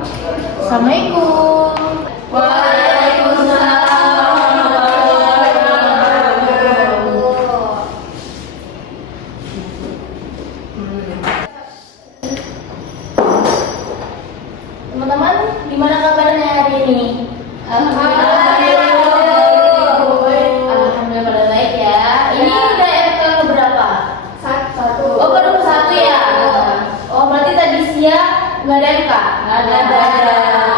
Assalamualaikum. Waalaikumsalam warahmatullahi wabarakatuh. Teman-teman, gimana kabarnya hari ini? Alhamdulillah pada baik ya. Ini udah MK berapa? Satu. Oh, baru satu ya. Oh, berarti tadi siang nggak ada MK? Nggak ada.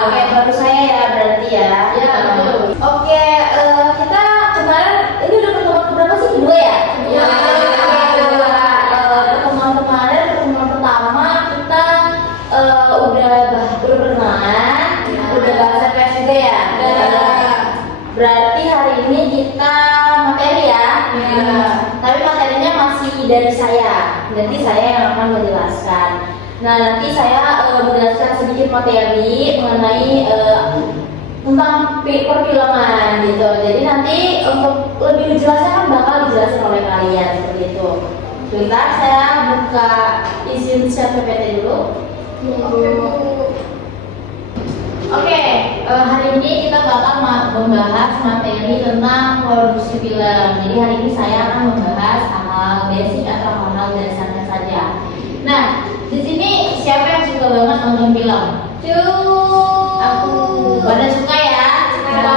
Oke, baru saya ya berarti ya. Ya, betul. Oke, kita kemarin ini udah pertemuan keberapa sih? Kedua ya? Ya. Pertemuan kemarin, pertemuan pertama kita udah berkenalan, udah bahasa PS juga ya. Berarti hari ini kita materi ya. Tapi materinya masih dari saya. Nanti saya yang akan menjelaskan. Nah, nanti saya menjelaskan sedikit materi mengenai tentang perfilman gitu. Jadi nanti untuk lebih jelasnya kan bakal dijelasin oleh kalian seperti itu. Sebentar saya buka izin share PPT dulu. Oke, hari ini kita bakal membahas materi tentang produksi film. Jadi hari ini saya akan membahas hal-hal basic atau hal-hal dasarnya saja. Nah, di sini siapa yang suka banget nonton film? Aku. Pada suka ya? Suka.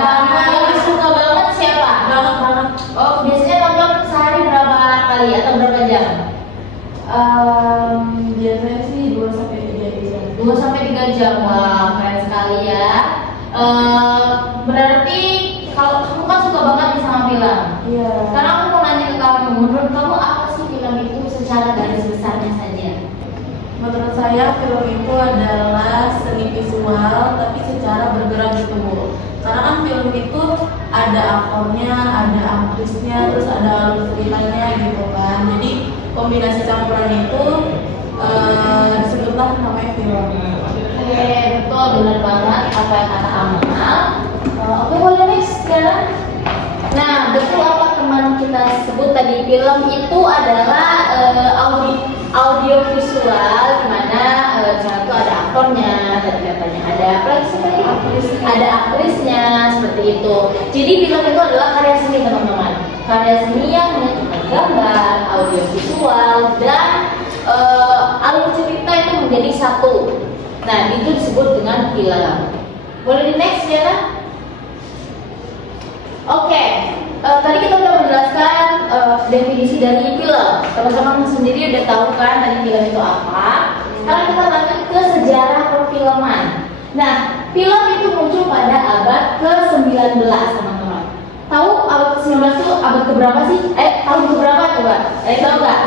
Yang suka banget siapa? Banget. Oh, biasanya nonton sehari berapa kali atau berapa jam? Biasanya sih 2 sampai 3 jam. 2 sampai 3 jam. Wah, keren sekali ya. Berarti kalau kamu kan suka banget nih sama film. Iya. Sekarang aku mau nanya ke kamu, menurut kamu apa sih film itu secara garis besarnya saja? Menurut saya film itu adalah seni visual tapi secara bergerak di tubuh. Karena kan film itu ada aktornya, ada aktrisnya, terus ada alur ceritanya gitu kan. Jadi kombinasi campuran itu disebutlah namanya film. Oke, betul, benar banget apa yang kata Amal. Oke, boleh next sekarang. Nah, betul apa teman kita sebut tadi, film itu adalah audio visual, di mana itu ada aktornya, tadi katanya ada apa sih tadi? Ada aktrisnya, seperti itu. Jadi film itu adalah karya seni teman-teman. Karya seni yang menyatukan gambar, audio visual, dan alur cerita itu menjadi satu. Nah, itu disebut dengan film. Boleh di next ya kan? Oke, tadi kita udah menjelaskan definisi dari film. Teman-teman sendiri udah tahu kan tadi film itu apa. Sekarang kita lanjut ke sejarah perfilman. Nah, film itu muncul pada abad ke-19 teman-teman. Tahu abad ke-19 itu abad keberapa sih? Tahun keberapa coba? Tahu nggak?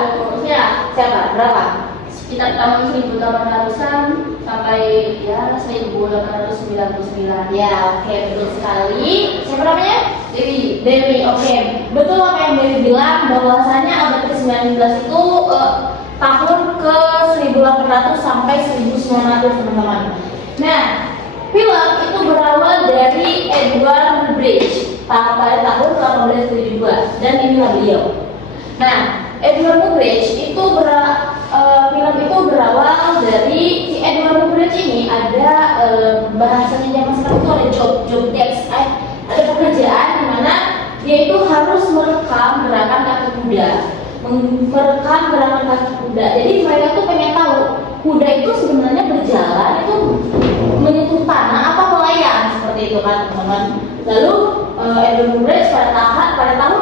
Ya, Siapa? Berapa? sekitar tahun 1800-an sampai ya 1899. Ya, oke, betul sekali. Siapa namanya? Dewi. Dewi, oke. Betul apa yang Dewi bilang, bahwasanya abad ke-19 itu tahun ke 1800 sampai 1900 teman-teman. Nah, film itu berawal dari Edward Muybridge pada tahun 1872 dan inilah beliau. Nah, Edward Muybridge itu film itu berawal dari si Edward Muybridge ini ada bahasanya zaman sekarang itu ada job desk, ada pekerjaan di mana dia itu harus merekam gerakan kaki kuda, merekam gerakan kaki kuda. Jadi mereka tuh pengen tahu kuda itu sebenarnya berjalan itu menyentuh tanah apa melayang, seperti itu kan teman-teman. Lalu Edward Muybridge pada tahun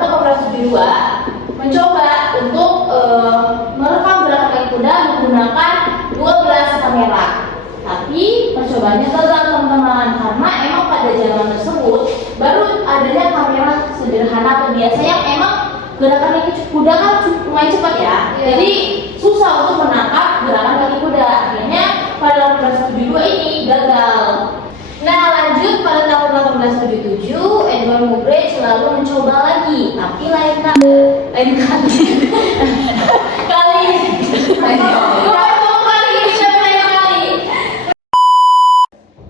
1872 mencoba untuk merekam gerakan kaki kuda menggunakan 12 kamera. Tapi percobaannya gagal teman-teman, karena emang pada zaman tersebut baru adanya kamera sederhana atau biasa yang emang gerakan kaki kuda kan lumayan cepat ya. Jadi susah untuk menangkap gerakan kaki kuda. Akhirnya pada 1872 ini gagal. Nah, lanjut pada tahun 1877 Edward Muybridge lalu mencoba lagi, tapi lain kali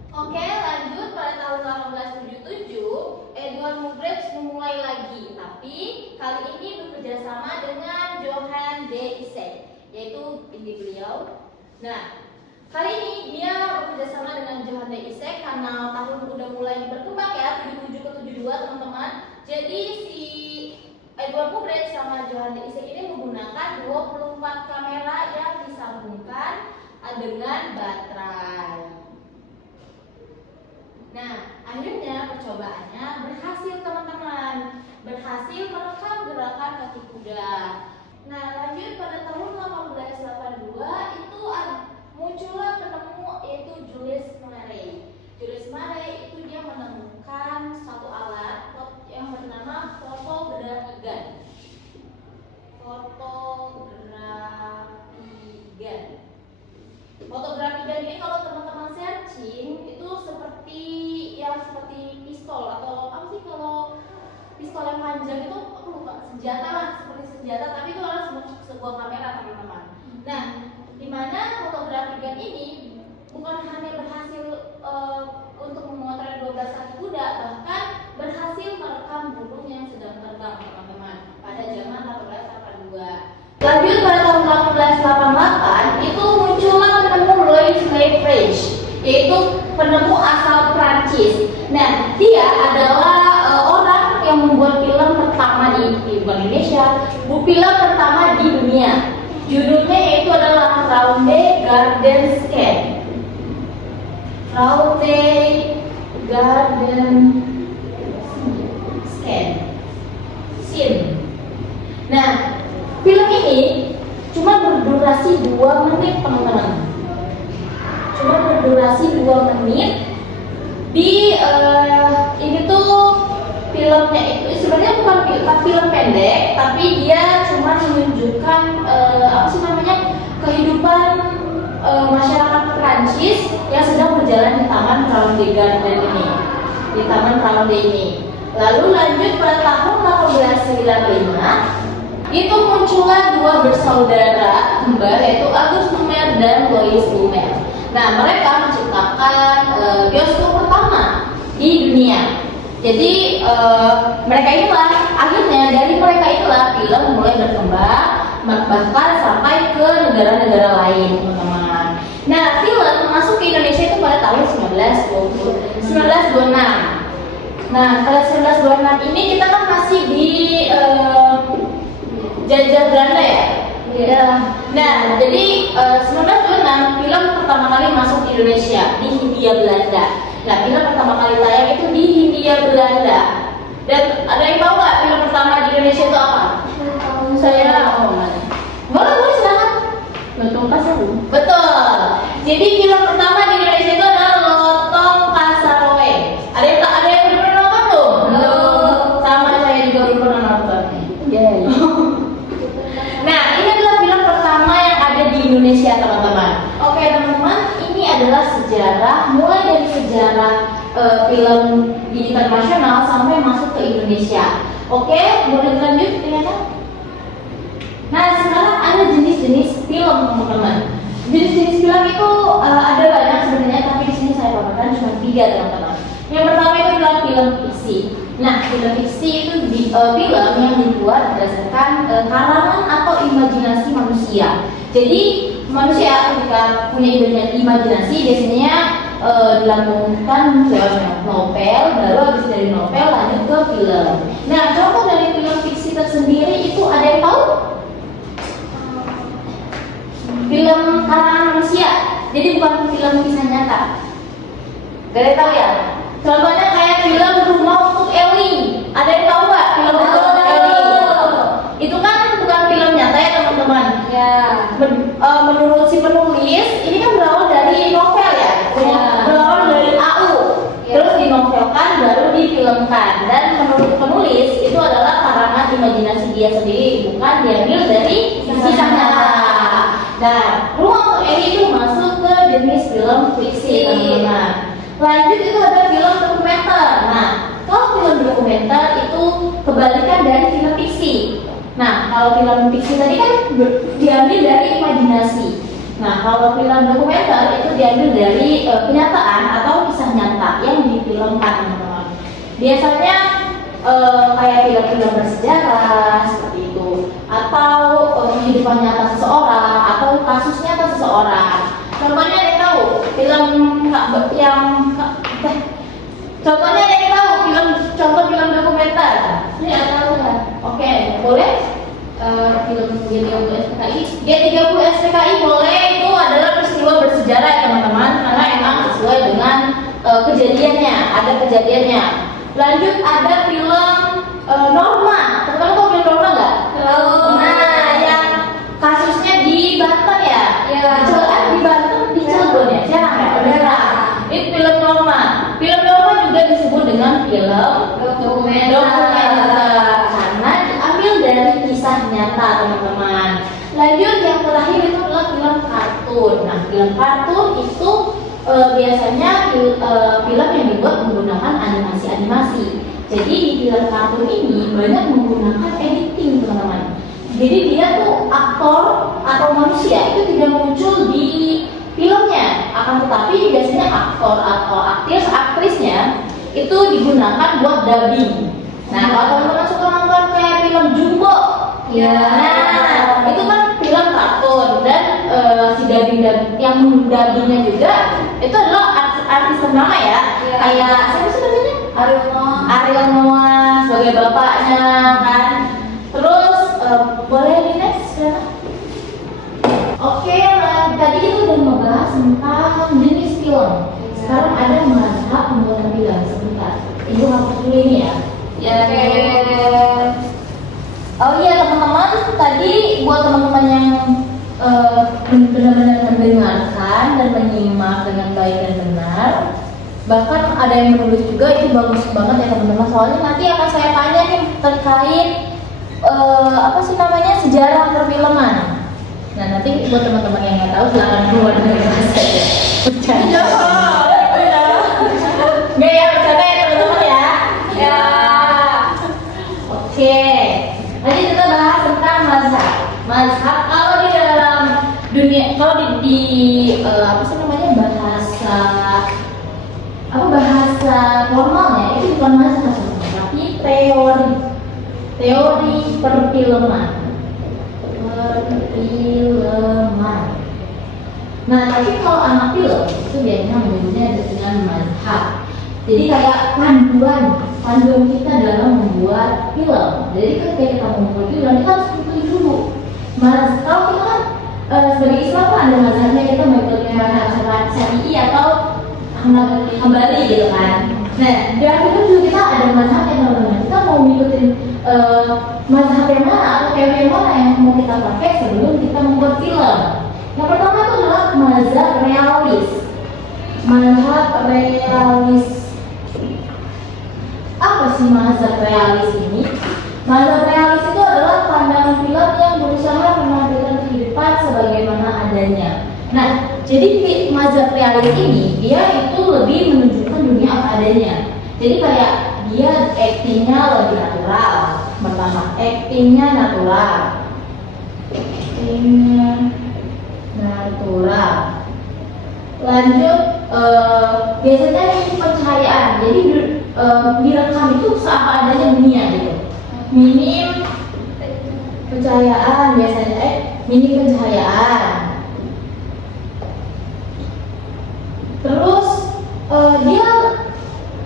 Oke, lanjut pada tahun 1877 Edward Muybridge memulai lagi, tapi kali ini bekerja sama dengan Johann de Issek, yaitu ide beliau. Nah, Kali ini dia bekerja sama dengan Johan de Isek karena tahun udah mulai berkembang ya, 77 ke 72 teman-teman. Jadi si Edward Muybridge sama Johan de Isek ini menggunakan 24 kamera yang disambungkan dengan baterai. Nah, akhirnya percobaannya berhasil teman-teman, berhasil merekam gerakan kaki kuda. Nah, lanjut pada tahun 1882 itu muncullah penemu yaitu Julius Murray. Julius Murray itu dia menemukan satu alat yang bernama fotografi gun. Fotografi gun ini kalau teman-teman searching itu seperti pistol atau apa sih, kalau pistol yang panjang itu aku lupa, senjata lah, seperti senjata, tapi itu adalah sebuah kamera teman-teman. Nah, di mana fotografi gun ini bukan hanya berhasil untuk memotret 12 kaki kuda, bahkan berhasil merekam burung yang sedang terbang teman-teman pada zaman 1882. Lanjut pada tahun 1888 itu muncullah penemu Louis Lafraigne, yaitu penemu asal Prancis. Nah, dia adalah orang yang membuat film pertama di Indonesia, film pertama di dunia. Judulnya yaitu adalah Ronde Garden Scan. Ronde Garden Scene. Nah, film ini cuma berdurasi 2 menit teman-teman. Cuma berdurasi 2 menit. Di ini tuh filmnya itu sebenarnya bukan film pendek, tapi dia cuma menunjukkan kehidupan masyarakat Prancis yang sedang berjalan di Taman Ronde Garden ini, di Taman Ronde ini. Lalu lanjut pada tahun 1895 itu muncullah 2 bersaudara kembar yaitu Auguste Lumière dan Louis Lumière. Nah, mereka menciptakan bioskop pertama di dunia. Jadi mereka inilah akhirnya dari mereka itulah film mulai berkembang bahkan sampai ke negara-negara lain teman-teman. Nah, film masuk ke Indonesia itu pada tahun 1926. Nah, pada 1926 ini kita kan masih di jajah Belanda ya. Iya. Nah, jadi 1926 film pertama kali masuk di Indonesia di Hindia Belanda. Nah, film pertama kali tayang itu di Hindia Belanda. Dan ada yang tahu nggak film pertama di Indonesia itu apa? Saya boleh silakan. Lotong Pasaru. Betul. Jadi film pertama di Indonesia itu adalah Lotong Kasaroe. Ada yang udah pernah nonton belum? Belum. Sama saya juga belum pernah nonton. Iya. Nah, ini adalah film pertama yang ada di Indonesia teman-teman. Oke teman-teman, ini adalah sejarah, mulai dari sejarah film di internasional sampai masuk ke Indonesia. Oke, boleh lanjut Riana? Nah, sekarang ada jenis-jenis film teman-teman. Jenis-jenis film itu ada banyak sebenarnya, tapi di sini saya paparkan cuma 3 teman-teman. Yang pertama itu adalah film fiksi. Nah, film fiksi itu film yang dibuat berdasarkan karangan atau imajinasi manusia. Jadi manusia ketika punya imajinasi biasanya dilakukan lewat novel, baru habis dari novel lanjut ke film. Nah, contoh dari film fiksi tersendiri itu ada yang tahu? Film karangan manusia, jadi bukan film kisah nyata. Gak ada yang tahu ya? Contohnya kayak film Rumah Untuk Ellie. Ada yang tahu nggak film Rumah Untuk Ellie? Itu kan bukan film nyata ya teman-teman. Ya. Menurut si penulis, ini kan berawal dari novel ya. Ya. Berawal dari AU. Ya. Terus dinovelkan baru difilmkan. Dan menurut penulis itu adalah karangan imajinasi dia sendiri, bukan diambil dari kisah nyata. Nah, Rumah Untuk Ellie itu masuk ke jenis film fiksi teman-teman. Lanjut itu ada film dokumenter. Nah, kalau film dokumenter itu kebalikan dari film fiksi. Nah, kalau film fiksi tadi kan diambil dari imajinasi. Nah, kalau film dokumenter itu diambil dari kenyataan atau kisah nyata yang difilmkan teman-teman. Biasanya kayak film-film bersejarah seperti itu, atau kehidupan nyata seseorang, atau kasus nyata seseorang. Contohnya kita yang contohnya ada yang tahu contoh film dokumenter? Ini ada tahu nggak? Oke, boleh. Film G30 SPKI. G30 SPKI boleh, itu adalah peristiwa bersejarah ya teman-teman, karena emang sesuai dengan kejadiannya, ada kejadiannya. Lanjut ada film Norma. Teman-teman tahu film Norma nggak? Nah, yang kasusnya di Banten ya? Di Banten, di Cilegon ya? Jarang ya? Beneran. Ini film Norma. Film Norma juga disebut dengan film dokumenter karena diambil dari kisah nyata teman-teman. Lanjut yang terakhir itu adalah film kartun. Nah, film kartun itu biasanya film yang dibuat menggunakan animasi-animasi. Jadi di film kartun ini banyak menggunakan editing teman-teman. Jadi dia tuh aktor atau manusia itu tidak muncul di filmnya, akan tetapi biasanya aktor atau aktrisnya itu digunakan buat dubbing. Nah, kalau teman-teman suka nonton kayak film Jumbo, nah itu kan film kartun dan si dubbing yang mendubbingnya juga itu adalah artis ternama ya, kayak siapa sih namanya? Ariel Noah sebagai bapaknya kan. Terus boleh di next sekarang? Oke, tadi kita udah membahas tentang jenis film. Sekarang ada mazhab pembuatan film. Sebentar, ibu hapus dulu ini ya. Oh iya teman-teman, tadi buat teman-teman yang benar-benar mendengarkan dan menyimak dengan baik dan benar, bahkan ada yang menulis juga, itu bagus banget ya teman-teman. Soalnya nanti akan saya tanya nih terkait apa sih namanya, sejarah perfilman. Nah nanti buat teman-teman yang nggak tahu silakan keluar dari kelas saja. Bercanda. Nggak ya, bercanda ya teman-teman ya. Ya. Oke. Nanti kita bahas tentang mazhab. Mazhab kalau di dalam dunia, kalau di apa sih namanya, bahasa formalnya itu bukan mazhab, tapi teori perfilman. Nah, tapi kalau anak film itu biasanya menyebutnya dengan mazhab. Jadi kayak panduan kita dalam membuat film. Jadi ketika kita membuat film, kita harus ikuti dulu. Kalau kita kan sebagai Islam kan ada mazhabnya, kita mengikuti mazhab Syafi'i atau Hambali gitu kan. Nah, di film juga kita ada mazhabnya teman-teman. Kita mau ngikutin mazhab yang mana atau teori yang mana yang mau kita pakai sebelum kita membuat film. Yang pertama itu adalah mazhab realis. Mazhab realis. Apa sih mazhab realis ini? Mazhab realis itu adalah pandangan film yang berusaha menampilkan kehidupan sebagaimana adanya. Nah, jadi mazhab realis ini dia itu lebih menunjukkan dunia apa adanya. Jadi kayak dia actingnya lebih natural. Pertama, actingnya natural. Lanjut, biasanya ini pencahayaan. Jadi direkam itu seapa adanya dunia gitu. Minim pencahayaan biasanya, minim pencahayaan. Terus dia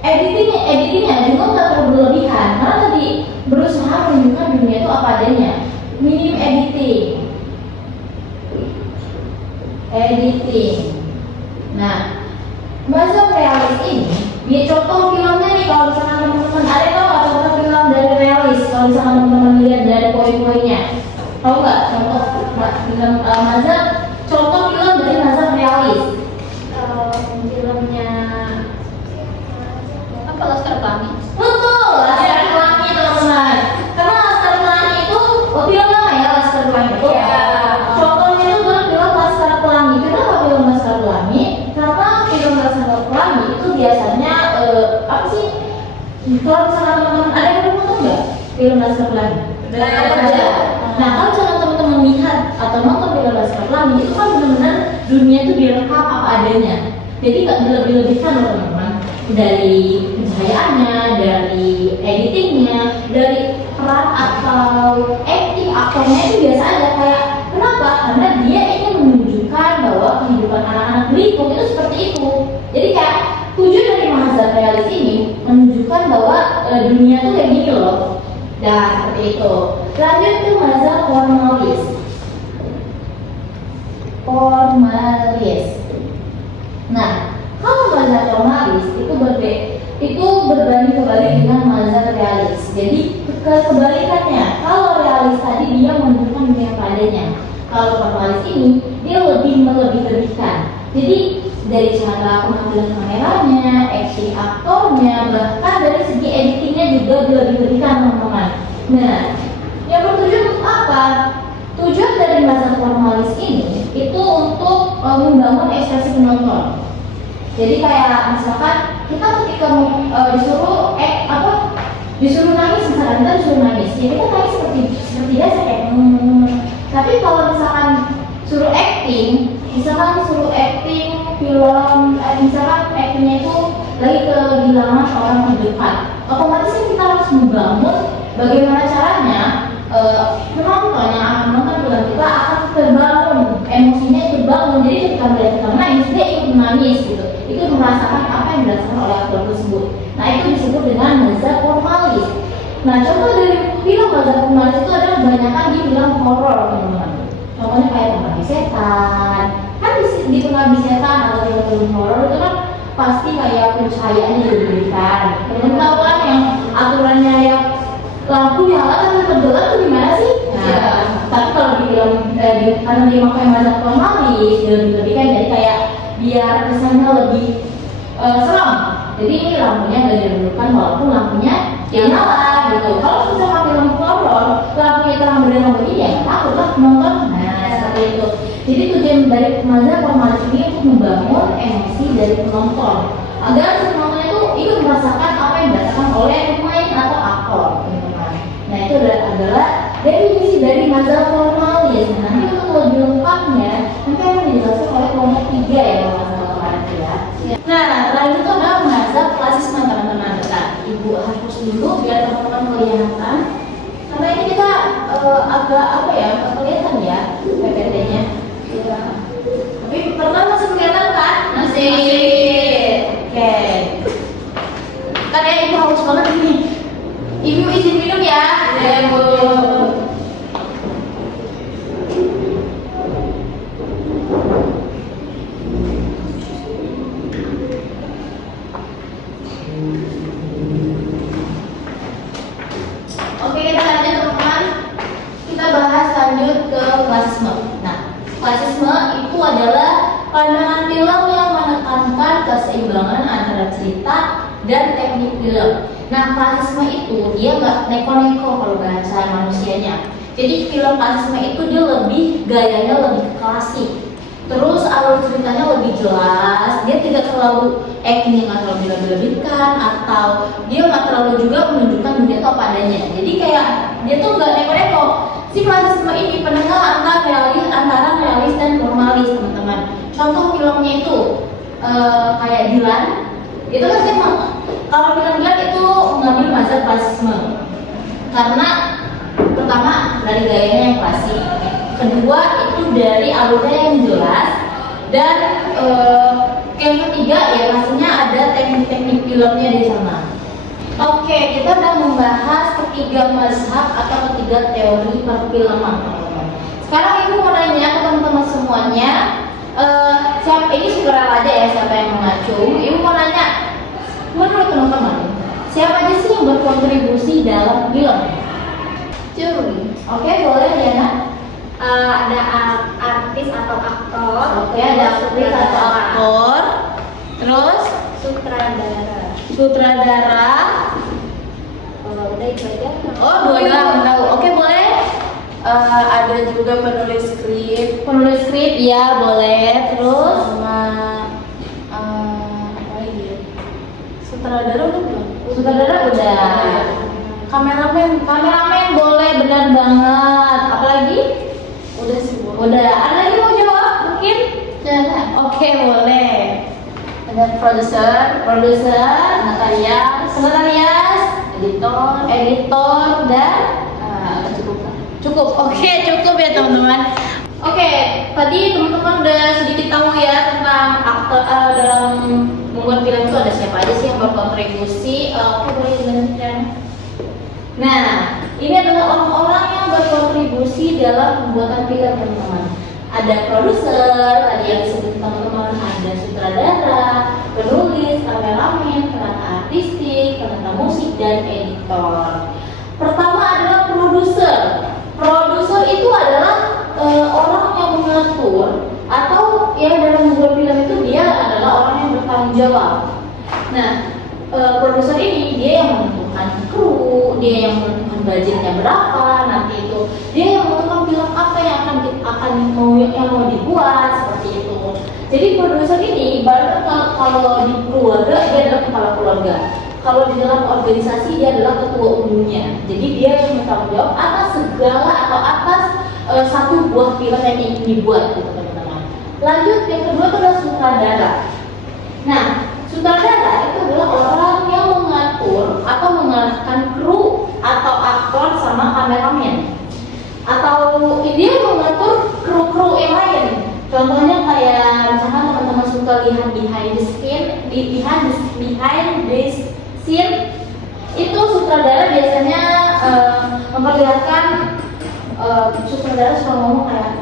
editingnya juga nggak terlalu berlebihan, karena tadi berusaha menunjukkan dunia itu apa adanya. Minim editing. Nah, mazhab realis ini, dia contoh filmnya nih, kalau misalkan teman-teman ada tahu nggak contoh film dari realis? Kalau misalkan teman-teman lihat dari poin-poinnya, tahu nggak contoh film mazhab? Contoh film dari mazhab realis? Filmnya apa, Laskar Pelangi? Betul, Laskar Pelangi teman-teman. Karena Laskar Pelangi itu film lama ya, Laskar Pelangi itu. Contohnya itu adalah film Laskar Pelangi. Kenapa film Laskar Pelangi? Karena film Laskar Pelangi itu biasanya apa sih? Kalau misalkan teman-teman ada yang nonton nggak film Laskar Pelangi? Ada. Nah, kalau misalkan teman-teman lihat atau nonton film Laskar Pelangi, itu kan benar-benar dunia itu direkam apa adanya. Jadi nggak dilebih-lebihkan loh teman-teman. Dari pencahayaannya, dari editingnya, dari peran atau acting aktornya itu biasa aja. Kayak kenapa? Karena dia ingin menunjukkan bahwa kehidupan anak-anak Belitung itu seperti itu. Jadi kayak dunia tuh kayak gini loh. Nah, seperti itu. Lanjut ke mazhab formalis. Nah, kalau mazhab formalis itu berbanding kebalik dengan mazhab realis. Jadi kebalikannya, kalau realis tadi dia menunjukkan dunia padanya. Kalau formalis ini dia lebih melebih-lebihkan. Jadi dari cara pengambilan kameranya, acting aktornya, bahkan dari segi editingnya juga dilebih-lebihkan teman-teman. Nah, yang bertujuan untuk apa? Tujuan dari mazhab formalis ini itu untuk membangun ekspresi penonton. Jadi kayak misalkan kita ketika disuruh nangis, misalkan kita disuruh nangis, ya kita nangis seperti biasa kayak tapi kalau misalkan suruh acting, misalkan suruh acting film, misalkan actingnya itu lagi kehilangan orang terdekat, otomatis kan kita harus membangun bagaimana caranya penonton yang akan menonton film kita akan terbangun, emosinya terbangun. Jadi ketika kita menangis, dia ikut menangis gitu, ikut merasakan apa yang dirasakan oleh aktor tersebut. Nah, itu disebut dengan mazhab formalis. Nah, contoh dari film mazhab formalis itu ada kebanyakan di film horor, teman-teman. Contohnya kayak Pengabdi Setan. Kan di Pengabdi Setan atau film horor itu kan pasti kayak pencahayaannya diberikan. Teman-teman tahu kan yang aturannya yang lampu nyala kan tetap gelap tuh gimana sih? Nah, tapi kalau di film karena dia pakai mazhab formalis, lebih kan jadi kayak biar kesannya lebih seram. Jadi ini lampunya nggak diredupkan walaupun lampunya yang nyala gitu. Kalau misalkan film horor, lampunya terang benderang begini ya nggak takut lah penonton. Nah, seperti itu. Jadi tujuan dari mazhab formalis ini untuk membangun emosi dari penonton agar penonton itu ikut merasakan apa yang dirasakan oleh pemain atau aktor. Nah, itu adalah definisi dari mazhab formalis. Nanti untuk lebih lengkapnya nanti akan dijelaskan oleh kelompok 3 ya teman-teman ya. Nah, selanjutnya itu adalah mazhab klasisme teman-teman. Nah, Ibu hapus dulu biar teman-teman kelihatan. Karena ini kita agak kelihatan ya PPT-nya. Ya. Tapi pernah masih kelihatan kan? Masih. Oke. Kan ya Ibu haus banget ini. Ibu izin minum ya. Ya, Bu. Oke, kita lanjut teman-teman. Kita bahas lanjut ke klasisme. Nah, klasisme itu adalah pandangan film yang menekankan keseimbangan antara cerita dan teknik film. Nah, klasisme itu dia nggak neko-neko kalau bahasa manusianya. Jadi film klasisme itu dia lebih gayanya lebih klasik. Terus alur ceritanya lebih jelas. Dia tidak terlalu acting yang terlalu dilebih-lebihkan atau dia nggak terlalu juga menunjukkan dunia itu apa adanya. Jadi kayak dia tuh nggak neko-neko. Si klasisme ini penengah antara realis dan formalis teman-teman. Contoh filmnya itu kayak Dilan. Itu kan memang kalau film Dilan itu mengambil mazhab klasisme karena pertama dari gayanya yang klasik, kedua itu dari alurnya yang jelas, dan yang ketiga ya pastinya ada teknik-teknik filmnya di sana. Oke, kita udah membahas ketiga mazhab atau ketiga teori perfilman teman-teman. Sekarang Ibu mau nanya ke teman-teman semuanya, siapa ini sukarela aja ya siapa yang mengacung. Ibu mau nanya, menurut teman-teman siapa aja sih yang berkontribusi dalam film? Oke, boleh Diana. Ada artis atau aktor. Oke, ada artis atau aktor. Terus sutradara. Udah itu aja. Oh, dua yang tahu. Oke, boleh. Ada juga penulis skrip, ya boleh. Terus sama apa lagi? Sutradara udah belum? sutradara udah. Kameramen boleh, benar banget. Apalagi? Udah sih Bu. Udah. Ada lagi mau jawab? Mungkin? Jangan. Oke, boleh. Ada produser, Natalias, editor dan cukup. Oke, cukup ya teman-teman. Oke, tadi teman-teman udah sedikit tahu ya tentang aktor dalam membuat film itu ada siapa aja sih yang berkontribusi. Oke, boleh dilanjutkan. Nah, ini adalah orang-orang yang berkontribusi dalam pembuatan film, teman-teman. Ada produser, tadi yang disebut teman-teman, ada sutradara, penulis, kameramen, penata artistik, penata musik, dan editor. Pertama adalah produser. Produser itu adalah orang yang mengatur atau yang dalam membuat film itu dia adalah orang yang bertanggung jawab. Nah, produser ini dia yang menentukan kru, dia yang menentukan budgetnya berapa, nanti itu dia yang menentukan film apa yang mau dibuat seperti itu. Jadi produser ini ibarat kalau di keluarga dia adalah kepala keluarga. Kalau di dalam organisasi dia adalah ketua umumnya. Jadi dia yang bertanggung jawab atas segala atau atas satu buah film yang ingin dibuat, gitu teman-teman. Lanjut, yang kedua itu adalah sutradara. Nah, sutradara itu adalah orang yang mengatur atau mengarahkan kru atau aktor sama kameramen, atau dia mengatur kru-kru yang lain. Contohnya kayak misalkan teman-teman suka lihat behind the scene, itu sutradara biasanya memperlihatkan, sutradara suka ngomong kayak,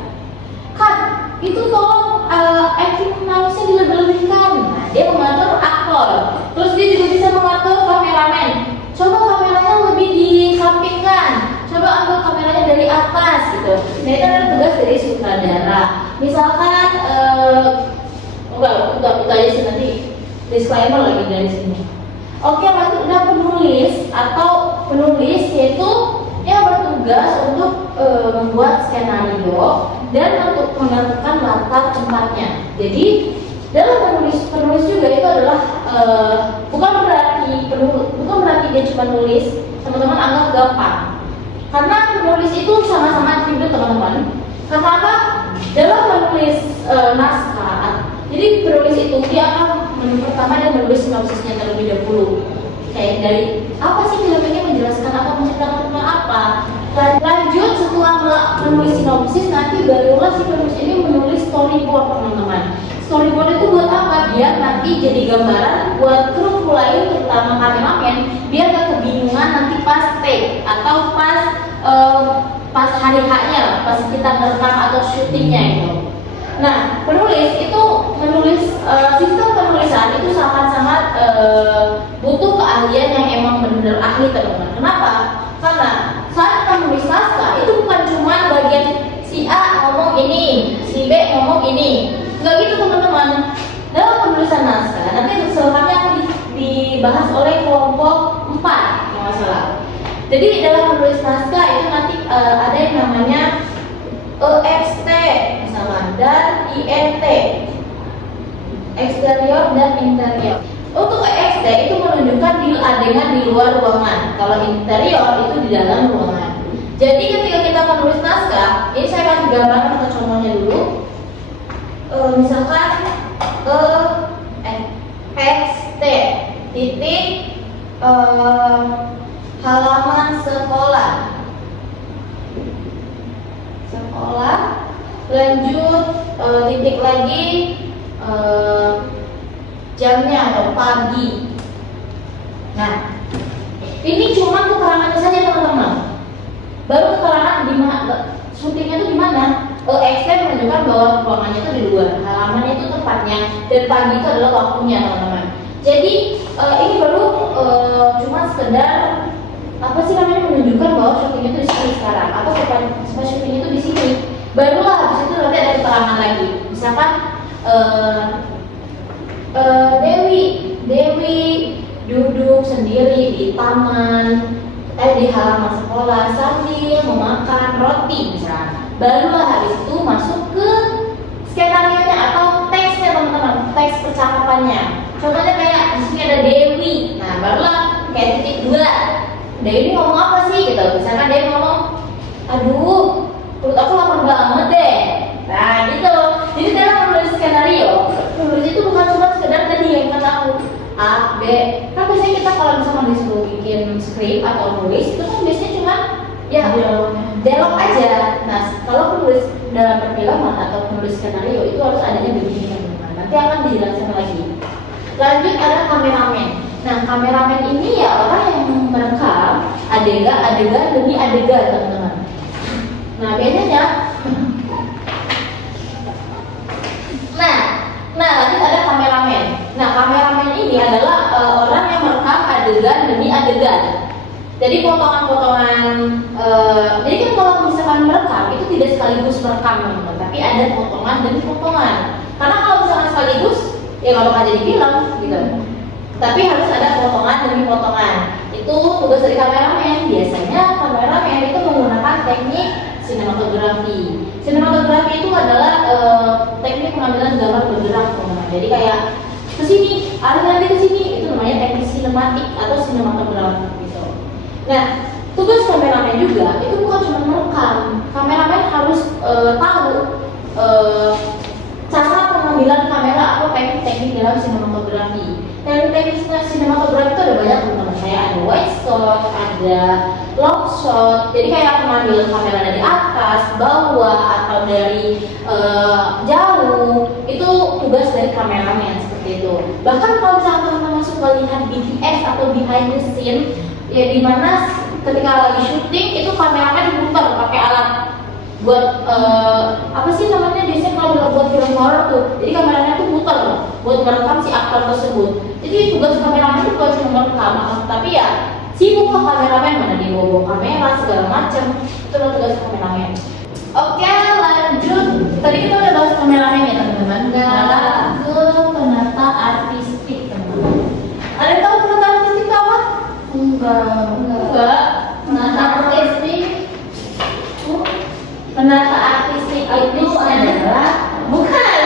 "Kan, itu tolong acting harusnya dilebih-lebihkan." Nah, dia mengatur aktor. Terus dia juga bisa mengatur kameramen. Coba kameranya lebih disampingkan. Coba ambil kameranya dari atas gitu. Nah, itu adalah tugas dari sutradara. Misalkan enggak kita aja sih, nanti disclaimer lagi dari sini. Oke, lanjut ada penulis atau penulis, yaitu yang bertugas untuk membuat skenario dan untuk menentukan latar tempatnya. Jadi dalam penulis juga itu adalah bukan berarti dia cuma nulis, teman-teman anggap gampang. Karena penulis itu sama-sama ribet, teman-teman. Karena apa? Dalam menulis naskah, jadi penulis itu dia akan pertama dia menulis sinopsisnya terlebih dahulu. Kayak dari apa sih film ini menjelaskan apa, menceritakan tentang apa. Lanjut setelah menulis sinopsis, nanti barulah si penulis ini menulis storyboard, teman-teman. Storyboard itu buat apa? Biar nanti jadi gambaran buat kru lain, terutama kameramen, biar gak kebingungan nanti pas take atau pas hari haknya, pas kita ngerekam atau syutingnya itu. Nah, penulis itu sistem penulisan itu sangat-sangat butuh keahlian yang emang benar-benar ahli, teman-teman. Kenapa? Karena saat menulis naskah itu bukan cuma bagian si A ngomong ini, si B ngomong ini. Enggak gitu, teman-teman. Dalam penulisan naskah nanti selengkapnya akan dibahas oleh kelompok 4 kalau nggak salah. Jadi dalam menulis naskah itu nanti ada yang namanya EXT misalkan dan INT, eksterior dan interior. Untuk EXT itu menunjukkan adegan di luar ruangan, kalau interior itu di dalam ruangan. Jadi ketika kita menulis naskah, ini saya kasih gambaran atau contohnya dulu. Misalkan EXT titik halaman sekolah, lanjut titik lagi jamnya atau pagi. Nah, ini cuma keterangannya saja, teman-teman. Baru keterangan di mana syutingnya itu di mana. Extend menunjukkan bahwa ruangannya itu di luar, halamannya itu tempatnya, dan pagi itu adalah waktunya, teman-teman. Jadi ini baru cuma sekedar apa sih namanya, menunjukkan bahwa syutingnya itu di sini sekarang atau tempat syuting itu di sini. Barulah habis itu nanti ada keterangan lagi. Misalkan Dewi duduk sendiri di taman, di halaman sekolah sambil memakan roti misalnya. Barulah habis itu masuk ke skenario-nya atau teksnya, teman-teman, teks percakapannya. Contohnya kayak di sini ada Dewi. Nah, barulah kayak titik 2. Dewi ngomong apa sih gitu. Misalkan dia ngomong, "Aduh, perut aku lapar banget deh." Nah, gitu. Jadi dalam menulis skenario, menulis itu bukan cuma sekedar tadi yang kata aku A, B. Kan biasanya kita kalau misalnya disuruh bikin skrip atau nulis, itu kan biasanya cuma ya dialog aja. Nah, kalau penulis dalam perfilman atau penulis skenario itu harus adanya begini, teman-teman. Nanti akan dijelaskan lagi. Lanjut ada kameramen. Nah, kameramen ini ya orang yang merekam adegan demi adegan teman-teman. Nah biasanya Nah, lanjut ada kameramen. Nah, kameramen ini adalah orang yang merekam adegan demi adegan. Jadi potongan-potongan, jadi kan kalau misalkan merekam itu tidak sekaligus merekam teman-teman, tapi ada potongan demi potongan. Karena kalau misalkan sekaligus, ya nggak bakal jadi film gitu. Tapi harus ada potongan demi potongan. Itu tugas dari kameramen. Biasanya kameramen itu menggunakan teknik sinematografi. Sinematografi itu adalah teknik pengambilan gambar bergerak teman-teman. Jadi kayak kesini, arah nanti kesini, itu namanya teknik sinematik atau sinematografi gitu. Nah, tugas kameramen juga itu bukan cuma merekam. Kameramen harus tahu cara pengambilan kamera atau teknik dalam sinematografi. Teknik sinematografi itu ada banyak teman-teman. Kayak ada wide shot, ada long shot. Jadi kayak pengambilan kamera dari atas, bawah, atau dari jauh. Itu tugas dari kameramen seperti itu. Bahkan kalau misalnya teman-teman suka lihat BTS atau behind the scene, ya dimana ketika lagi syuting itu kameramen diputar pakai alat buat apa sih namanya biasanya kalau buat film horor tuh, jadi kameramen tuh putar buat merekam si aktor tersebut. Jadi tugas kameramen itu bukan cuma merekam, tapi ya sibuk lah kameramen, mana dia bawa kamera segala macam, itu adalah tugas kameramen. Oke, lanjut. Tadi kita udah bahas kameramen ya teman-teman. Nah, ke penata artistik teman-teman. Ada yang tahu penata artistik itu apa? Enggak. Penata artistik. Penata artistik itu adalah bukan.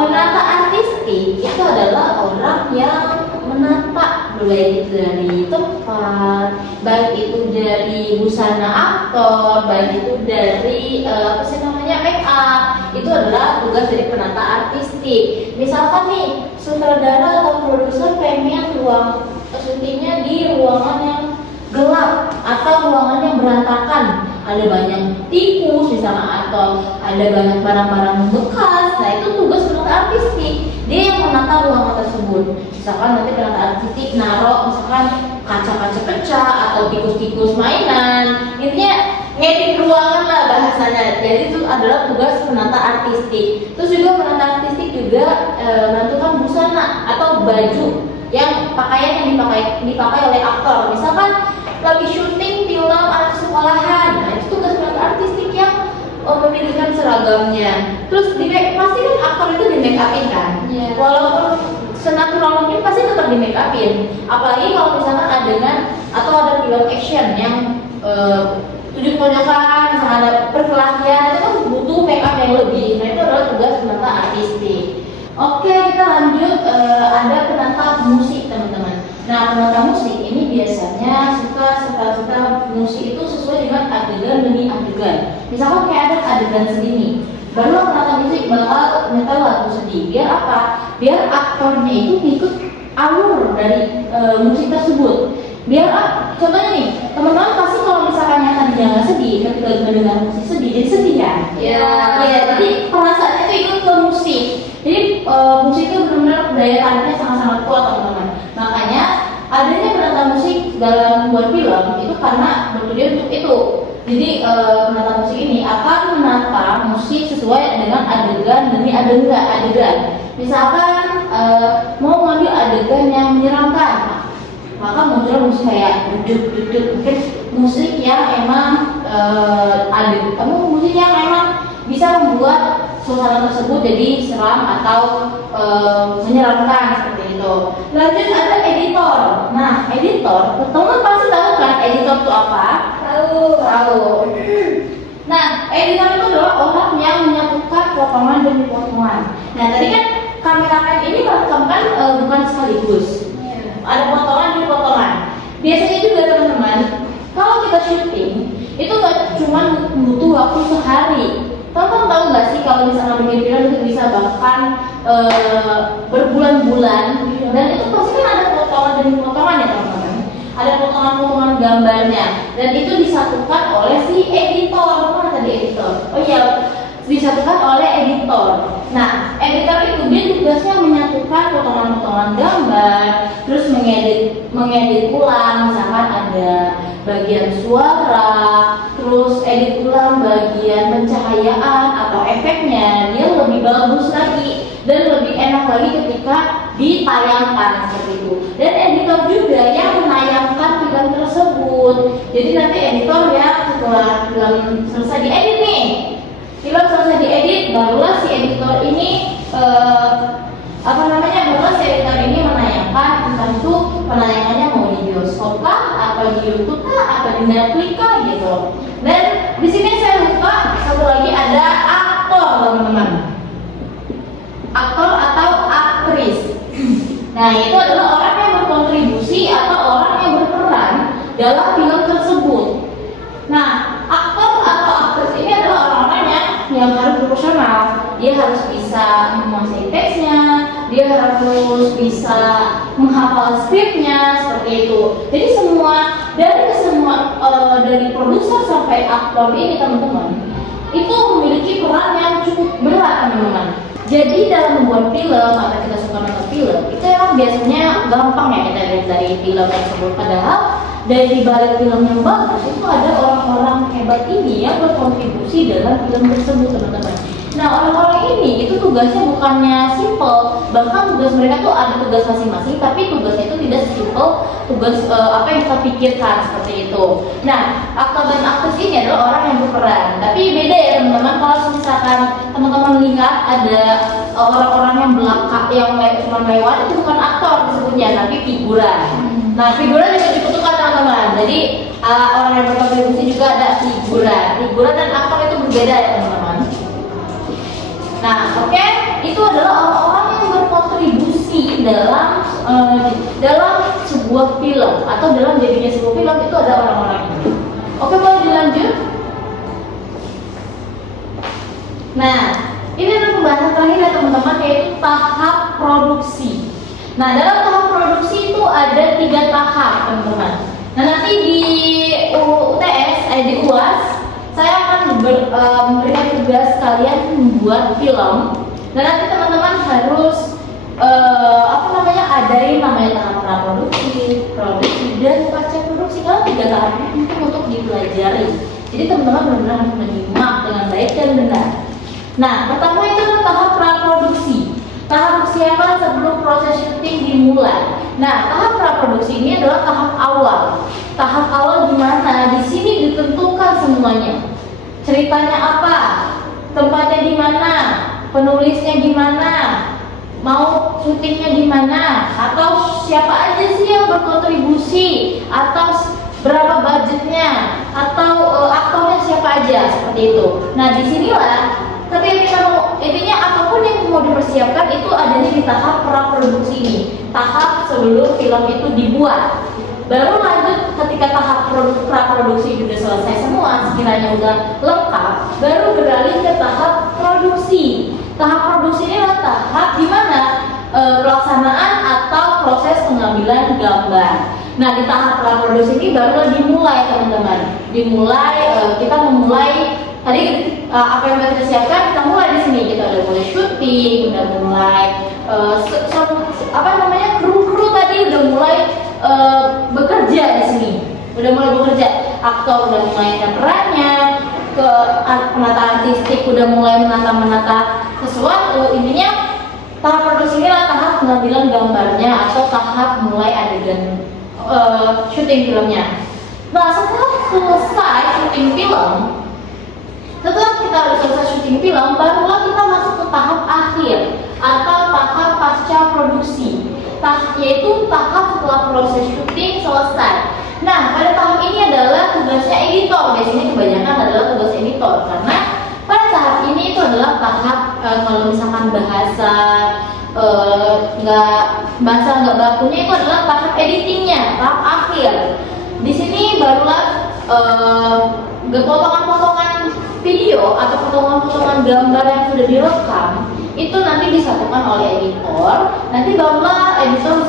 Penata artistik itu adalah orang yang menata baik itu dari tempat, baik itu dari busana aktor, baik itu dari apa sih namanya make up. Itu adalah tugas dari penata artistik. Misalkan nih sutradara atau produser pengen ruang syutingnya di ruangan yang gelap atau ruangan yang berantakan, ada banyak tikus di sana atau ada banyak barang-barang bekas. Nah itu tugas penata artistik, dia yang menata ruangan tersebut. Misalkan nanti penata artistik naruh misalkan kaca-kaca pecah atau tikus-tikus mainan, intinya ngedit ruangan lah bahasanya. Jadi itu adalah tugas penata artistik. Terus juga penata artistik juga menentukan busana atau baju yang pakaian yang dipakai oleh aktor. Misalkan lagi syuting film anak sekolahan, nah itu tugas penata artistik yang memilihkan seragamnya. Terus pasti kan aktor itu di make upin kan, walaupun senatural mungkin pasti tetap di make upin. Apalagi kalau misalkan adegan atau ada film action yang tujuh pojokan, misalnya ada perkelahian, itu kan butuh make up yang lebih. Nah itu adalah tugas penata artistik. Oke, kita lanjut. Ada penata musik teman-teman. Nah, penata musik ini biasanya suka musik itu sesuai dengan adegan demi adegan. Misalkan kayak ada adegan segini, baru penata musik bakal nyetel lagu sedih. Biar apa? Biar aktornya itu ikut alur dari musik tersebut. Biar contohnya nih, teman-teman pasti kalau misalkan yang tadinya nggak sedih, ketika mendengar musik sedih, jadi sedih kan? Iya. Jadi perasaannya itu ikut ke musik. Jadi musik itu benar-benar daya tariknya sangat-sangat kuat teman-teman. Makanya adanya penata musik dalam membuat film itu karena bertujuan untuk itu. Jadi penata musik ini akan menata musik sesuai dengan adegan demi adegan. Misalkan mau ngambil adegan yang menyeramkan, maka muncul musik kayak duduk, mungkin musik yang emang musik yang emang bisa membuat suasana tersebut jadi seram atau menyeramkan seperti itu. Lanjut ada editor. Nah, editor, teman-teman pasti tahu kan editor itu apa? Tahu. Nah, editor itu adalah orang yang menyatukan potongan demi potongan. Nah, tadi kan kameramen ini merekamkan bukan sekaligus. Ada potongan demi potongan. Biasanya juga teman-teman, kalau kita syuting itu gak cuma butuh waktu sehari. Teman-teman tahu nggak sih kalau misalnya bikin film itu bisa bahkan berbulan-bulan, dan itu pasti kan ada potongan demi potongan ya teman-teman. Ada potongan-potongan gambarnya, dan itu disatukan oleh si editor. Mana tadi editor? Oh iya, disatukan oleh editor. Nah, editor itu dia tugasnya menyatukan potongan-potongan gambar, terus mengedit mengedit ulang, misalkan ada bagian suara, terus edit ulang bagian pencahayaan atau efeknya, dia lebih bagus lagi dan lebih enak lagi ketika ditayangkan seperti itu. Dan editor juga yang menayangkan film tersebut. Jadi nanti editor yang setelah film selesai diedit nih, film selesai diedit, barulah si editor ini barulah si editor ini menayangkan, entah itu penayangannya mau di bioskop kah, atau di YouTube kah, atau di Netflix kah gitu. Dan di sini saya lupa satu lagi, ada aktor, teman-teman. Aktor atau aktris. Nah, itu adalah orang yang berkontribusi atau orang yang berperan dalam film tersebut. Nah, aktor atau aktris ini adalah orang-orang yang harus profesional. Dia harus bisa menguasai teksnya, dia harus bisa menghafal skripnya, seperti itu. Jadi dari produser sampai aktor ini, teman-teman, itu memiliki peran yang cukup berat, teman-teman. Jadi dalam membuat film atau kita suka nonton film, itu emang biasanya gampang ya kita lihat dari film tersebut. Padahal dari balik film yang bagus itu ada orang-orang hebat ini yang berkontribusi dalam film tersebut, teman-teman. Nah, orang-orang ini itu tugasnya bukannya simple, bahkan tugas mereka tuh ada tugas masing-masing, tapi tugasnya itu tidak simple tugas apa yang kita pikirkan, seperti itu. Nah, aktor dan aktris ini adalah orang yang berperan, tapi beda ya teman-teman. Kalau misalkan teman-teman lihat ada orang-orang yang belakang yang cuma lewat, itu bukan aktor disebutnya, tapi figuran. Nah, figuran juga dibutuhkan, teman-teman. Jadi orang yang berkontribusi juga ada figuran dan aktor itu berbeda ya teman-teman. Nah, oke, itu adalah orang-orang yang berkontribusi dalam sebuah film atau dalam jadinya sebuah film, itu ada orang-orang ini. Oke, boleh dilanjut. Nah, ini adalah pembahasan terakhir ya teman-teman, yaitu tahap produksi. Nah, dalam tahap produksi itu ada 3 tahap, teman-teman. Nah, nanti di di UAS saya akan memberikan tugas kalian membuat film. Dan nanti teman-teman harus adain namanya tahap praproduksi, produksi, dan pasca produksi. Kalau 3 tahap ini penting untuk dipelajari. Jadi teman-teman benar-benar harus menyimak dengan baik dan benar. Nah, pertama itu adalah tahap praproduksi. Tahap persiapan sebelum proses syuting dimulai. Nah, tahap praproduksi ini adalah tahap awal. Tahap awal gimana? Di sini ditentukan semuanya. Ceritanya apa? Tempatnya di mana? Penulisnya gimana? Mau syutingnya di mana? Atau siapa aja sih yang berkontribusi? Atau berapa budgetnya? Atau aktornya siapa aja? Seperti itu. Nah, disinilah ketika kita mau, intinya apapun yang mau dipersiapkan itu adanya di tahap praproduksi ini, tahap sebelum film itu dibuat. Baru lanjut ketika tahap praproduksi sudah selesai semua, sekiranya udah lengkap, baru beralih ke tahap produksi. Tahap produksi ini adalah tahap di mana pelaksanaan atau proses pengambilan gambar. Nah, di tahap praproduksi ini baru dimulai, teman-teman. Kita memulai tadi apa yang kita siapkan, kita mulai di sini. Kita udah mulai syuting, udah mulai kru tadi udah mulai bekerja di sini. Udah mulai bekerja. Aktor udah mulai perannya, penata artistik udah mulai menata sesuatu. Intinya tahap produksi ini adalah tahap pengambilan gambarnya atau tahap mulai adegan syuting filmnya. Nah, setelah selesai syuting film, setelah kita udah selesai syuting film, barulah kita masuk ke tahap akhir atau tahap pasca produksi. Yaitu tahap setelah proses syuting selesai. Nah, pada tahap ini adalah tugasnya editor. Biasanya kebanyakan adalah tugas editor, karena pada tahap ini itu adalah tahap kalau misalkan bahasa nggak bakunya itu adalah tahap editingnya, tahap akhir. Di sini barulah potongan-potongan video atau potongan-potongan gambar yang sudah direkam itu nanti disatukan oleh editor. Nanti barulah editor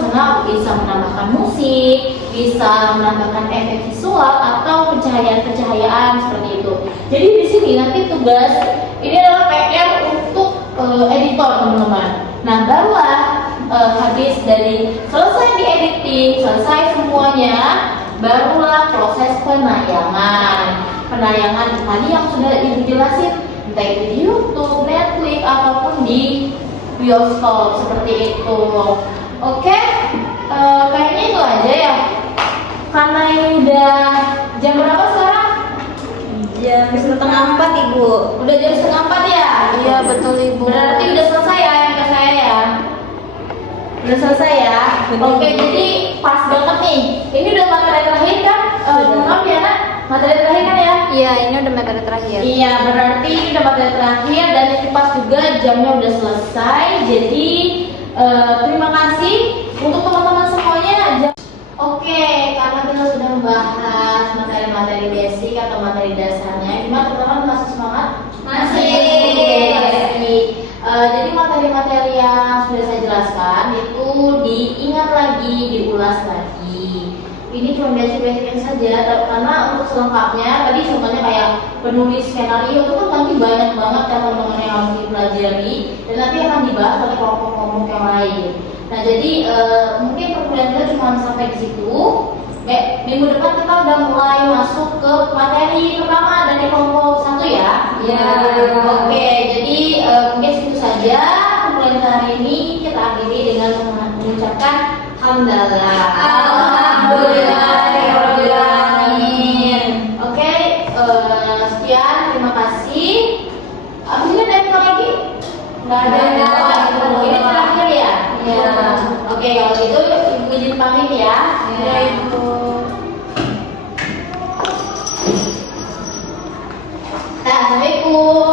bisa menambahkan musik, bisa menambahkan efek visual atau pencahayaan seperti itu. Jadi di sini nanti tugas ini adalah PR untuk editor, teman-teman. Nah, barulah habis dari selesai diedit briefing, selesai semuanya, barulah proses penayangan. Penayangan tadi yang sudah ibu jelasin, entah itu di YouTube, Netflix, ataupun di bioskop seperti itu. Oke, kayaknya itu aja ya. Karena ini udah jam berapa sekarang? Jam 3:30 Ibu. Udah jam 3:30 ya? Iya betul Ibu. Berarti udah selesai ya yang ke saya ya? Udah selesai ya? Oke, jadi pas banget nih. Ini udah materi terakhir kan? Maaf ya nak, materi terakhir kan ya? Iya, ini udah materi terakhir. Iya, berarti ini udah materi terakhir dan ini pas juga jamnya udah selesai. Jadi terima kasih untuk teman-teman semuanya. Oke, karena kita sudah membahas materi-materi basic atau materi dasarnya, gimana teman-teman, masih semangat? Masih. Jadi materi-materi yang sudah saya jelaskan itu diingat lagi, diulas lagi. Ini cuma basic-basicnya saja, karena untuk selengkapnya tadi contohnya kayak penulis skenario itu kan nanti banyak banget teman-teman yang harus dipelajari dan nanti akan dibahas oleh kelompok-kelompok yang lain. Nah jadi mungkin perkuliahan kita cuma sampai di situ. Minggu depan kita udah mulai masuk ke materi pertama dari kelompok 1 ya. Iya. Oke, jadi mungkin segitu saja perkuliahan hari ini. Kita akhiri dengan mengucapkan hamdalah. Alhamdulillahirobbilalamin. Oke, sekian, terima kasih. Abis ini ada yang lagi? Nggak ada. Ini terakhir ya? Iya. Oke, kalau gitu Ibu izin pamit ya. Iya Ibu. Assalamualaikum.